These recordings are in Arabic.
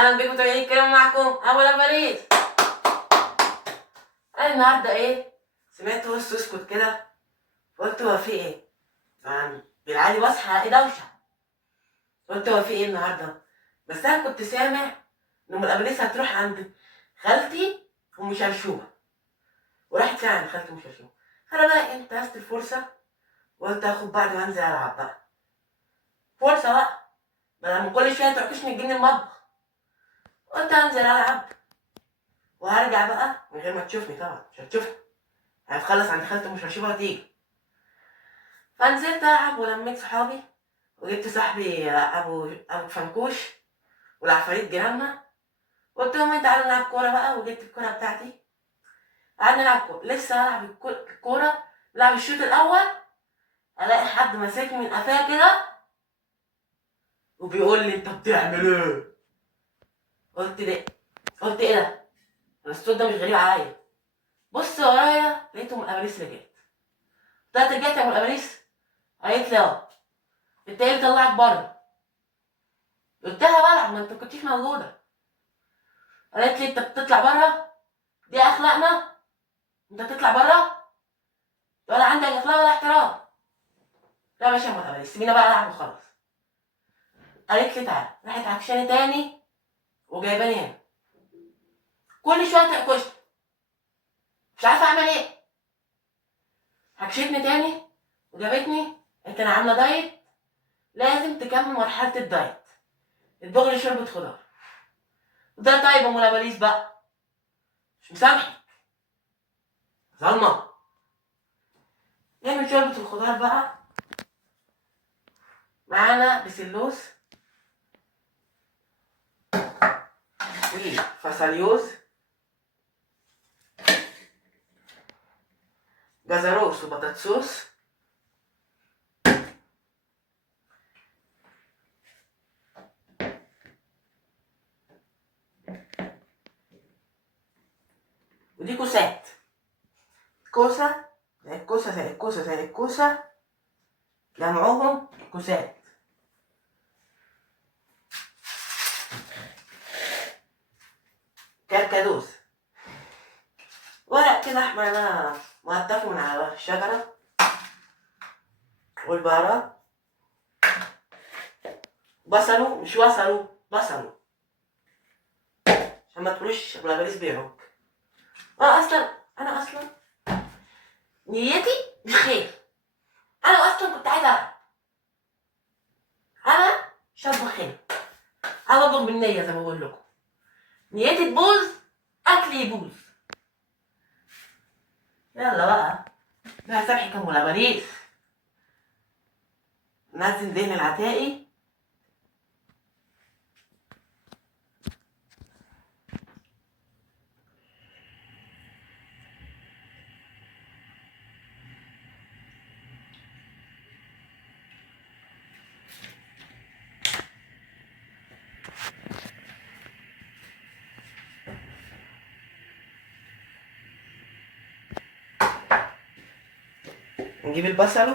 اهلا بيكم متابعين الكرام، معكم ابو لباليس. انا النهارده سمعت وسط اسكت كده، قلت هو في ايه؟ بالعادي بصحى الاقي دوشه، قلت هو في ايه النهارده؟ بس انا كنت سامع ان ام الابليس هتروح عند خالتي ام شرشوبه، وراحت فعلا خالتي ام شرشوبه. انا بقى انتهزت الفرصه وقلت اخد بعض وانزل العب بقى، فرصه بقى بدل ما كل شويه تعكشني تجيني المطبخ. قلت انزل العب وهرجع بقى من غير ما تشوفني، طبعا مش هتشوفني، هتخلص عند خالتي ام شرشوبه وتيجي. فنزلت العب ولميت صحابي وجبت صاحبي ابو فنكوش والعفاريت جيراننا، قلت لهم تعالوا نلعب كوره بقى، وجبت الكوره بتاعتي قعدنا نلعب كوره. لسه هلعب الكوره، لعب الشوط الاول، الاقي حد ماسكني من قفايا كده وبيقول لي انت بتعمل ايه؟ قلت ايه ده؟ الصوت ده مش غريب عليا. بص ورايا لقيت ام الابليس رجعت. قلت رجعت يا ام الابليس؟ قالت لي اه. انت ايه اللي طلعك بره؟ قلت لها بلعب، ما انت كنتيش موجوده. قالت لي انت بتطلع بره؟ دي اخلاقنا؟ انت تطلع بره؟ ولا عندك اخلاق ولا احترام؟ لا ماشي يا ام الابليس، سيبينا بقى العب وخلاص. قالت لي تعالى، راحت عكشاني تاني وجايباني هنا، كل شويه تقفشني، مش عارفه اعمل ايه. عكشتني تاني وجابتني، انت انا عامله دايت، لازم تكمل مرحله الدايت، الدغري شوربه خضار. ده طيب يا ام الابليس بقى، مش مسامحك ظلمه. نعمل شوربه الخضار بقى، معانا بسلوس وفاصوليوز، جزروس وبطاطسوس، ودي كوسات، كوسه زي الكوسه زي الكوسه زي الكوسه، جمعوهم كوسات. كركدوس، ورق كده احمر انا مقطفه من على الشجره، والبهارات، بصله مش وصله، بصله، عشان ما تقولوش ابو الابليس بيعك. انا اصلا نيتي مش خير، انا اصلا كنت عايزه العب، انا مش هطبخ هنا، انا بطبخ بالنيه زي ما بقول لكم، نيتي تبوظ اكلي يبوظ. يلا بقى، لا سامحك يا ام الابليس، نزل دهن العتاقي. نجيب البصل،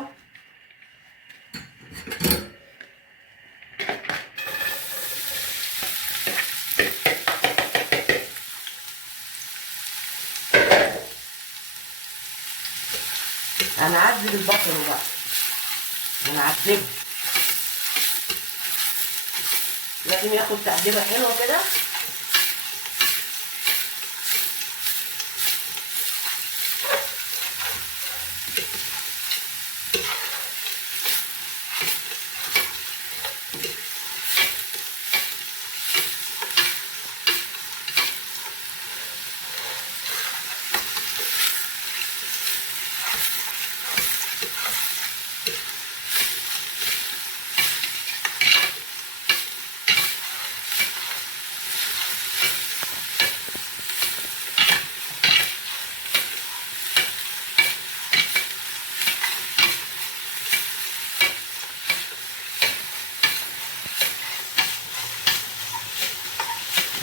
هنعذب البصل بقى، هنعذبه، لازم ياخد تقديمه حلوه كده.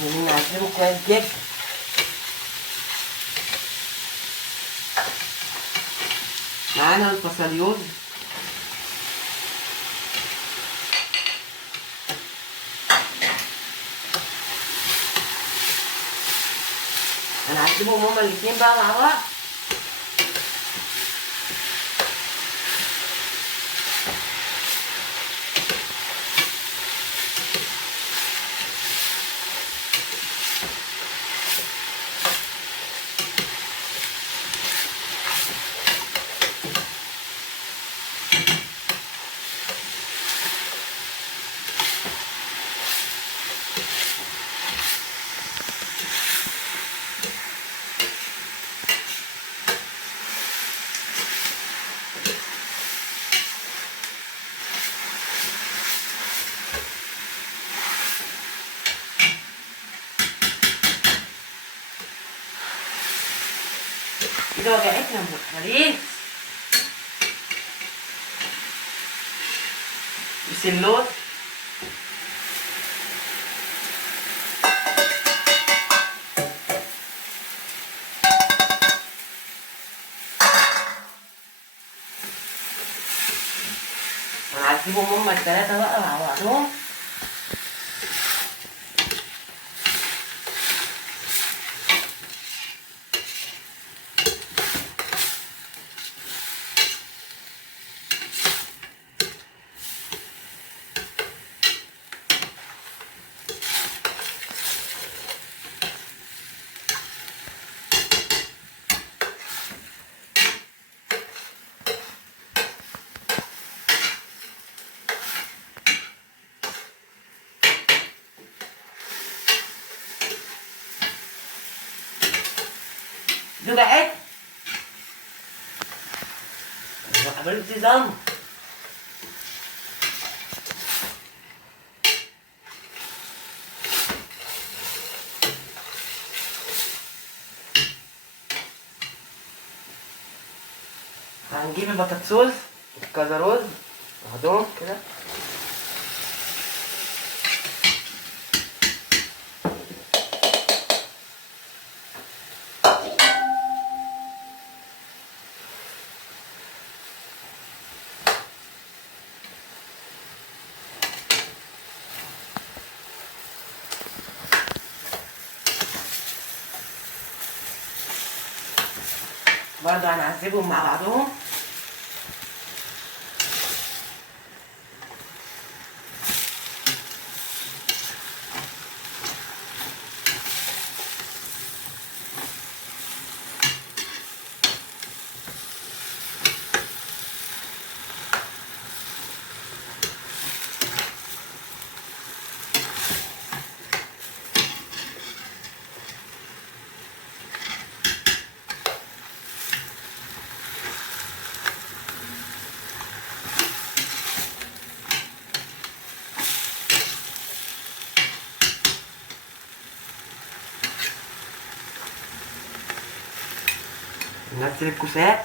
ونعذبه كويس جدا. معانا الفاصوليوز، انا هسيبهم هما الاتنين بقى مع بعض. كده وجعتنا يا ام الخليل. بسلوت هنعذبهم هما التلاتة بقى مع بعضهم. وجعت حبيبتي ذنب. هنجيب البطاطسوز والكزروز ناخدهم كده. برضه هنعذبهم مع بعضهم. ننزل الكوسات.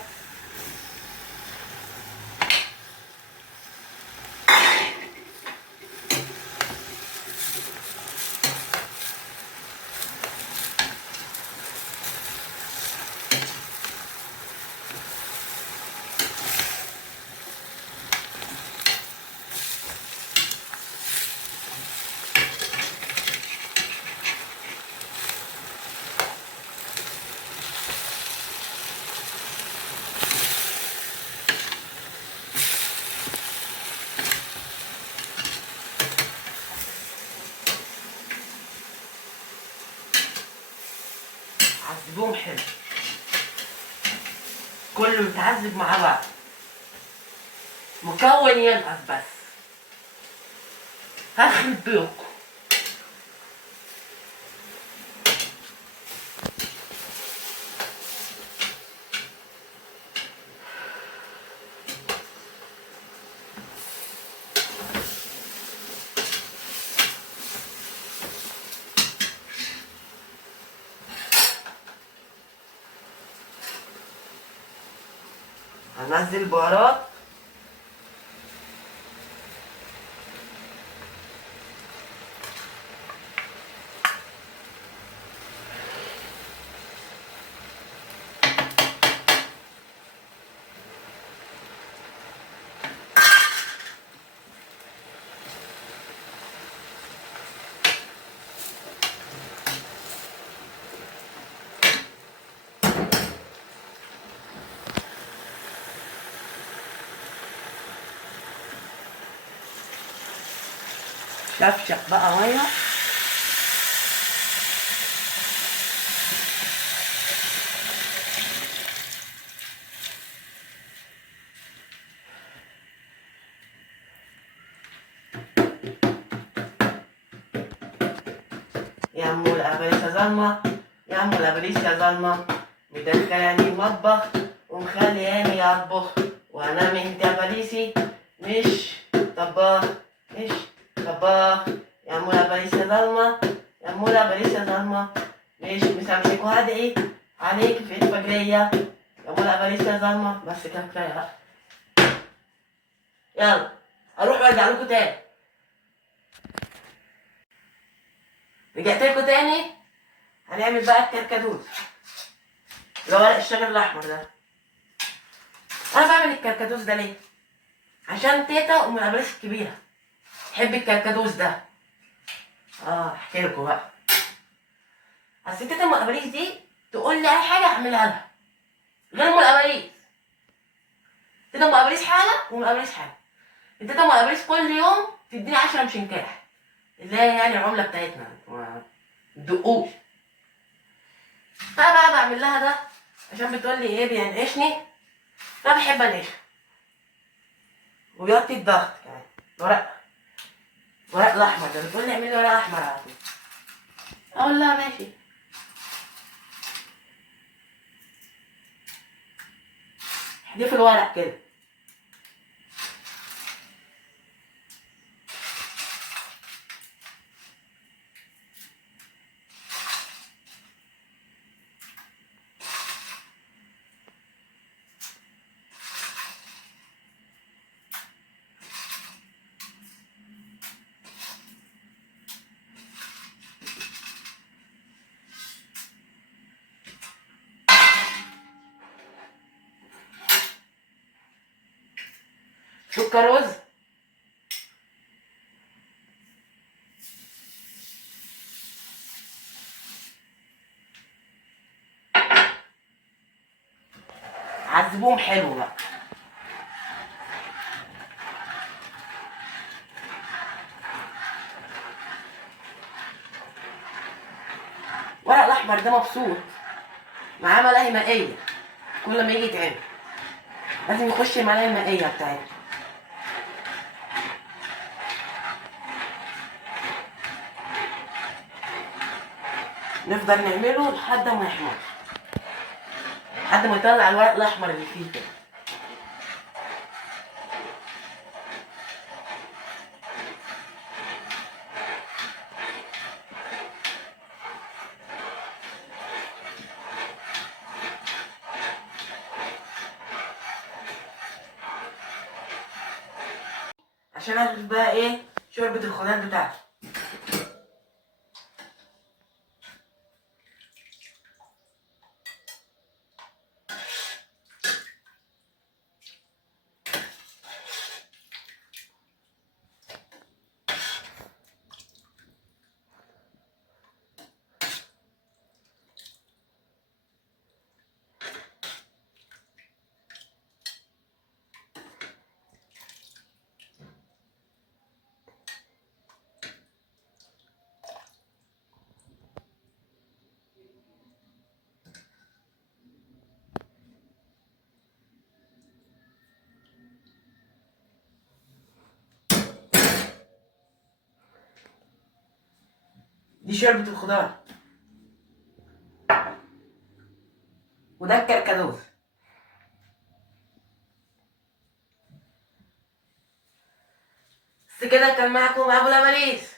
عذبوهم حلو، كله متعذب مع بعض، مكون ينقص بس. هخرب بيوتكم. هنزل البهارات. شفشق بقى ميه. يا عمو الابليس يا ظلمه، يا عمو الابليس يا ظلمه، مدخلاني المطبخ ومخلياني اطبخ، وانا من ابليسي مش طباخ، مش طباخ. يا عمو الابليس يا ظلمه، يا عمو الابليس يا ظلمه، مش مسامحك وهدعي عليك في الفجريه. يا عمو الابليس يا ظلمه، بس كده كفايه بقى. يلا اروح وارجع لكم تاني. رجعت لكم تاني. هنعمل بقى الكركدوس اللي هو ورق الشجر الاحمر ده. انا بعمل الكركدوس ده ليه؟ عشان تيتا ام الابريس الكبيره تحب الكركدوس ده. احكي لكم بقى. اصل تيتا ام الابريس دي تقول لي اي حاجه اعملها لها، غير ام الابريس. تيتا ام الابريس حاجه وام الابريس حاجه. تيتا ام الابريس كل يوم تديني 10 مشنكاح، اللي هي يعني العمله بتاعتنا، ما تدقوش. فبقى بعمل لها ده عشان بتقول لي ايه بينقشني، فبحب انقشها. وبيوطي الضغط كمان. ورق الاحمر ده بتقول لي اعمل لي ورق احمر على طول، اقول لها ماشي. احذفي الورق كده. سكر رز. عذبوهم حلو بقى. ورق الاحمر ده مبسوط معاه ملاهي مائيه، كل ما يجي يتعمل لازم يخش الملاهي المائيه بتاعته. نفضل نعمله لحد ما يحمر، لحد ما يطلع الورق الاحمر اللي فيه كده. عشان اعرف بقى ايه شوربه الخضار بتاعته. دي شوربه الخضار، وده الكركدوس. بس كده كان معكم ابو لماليس.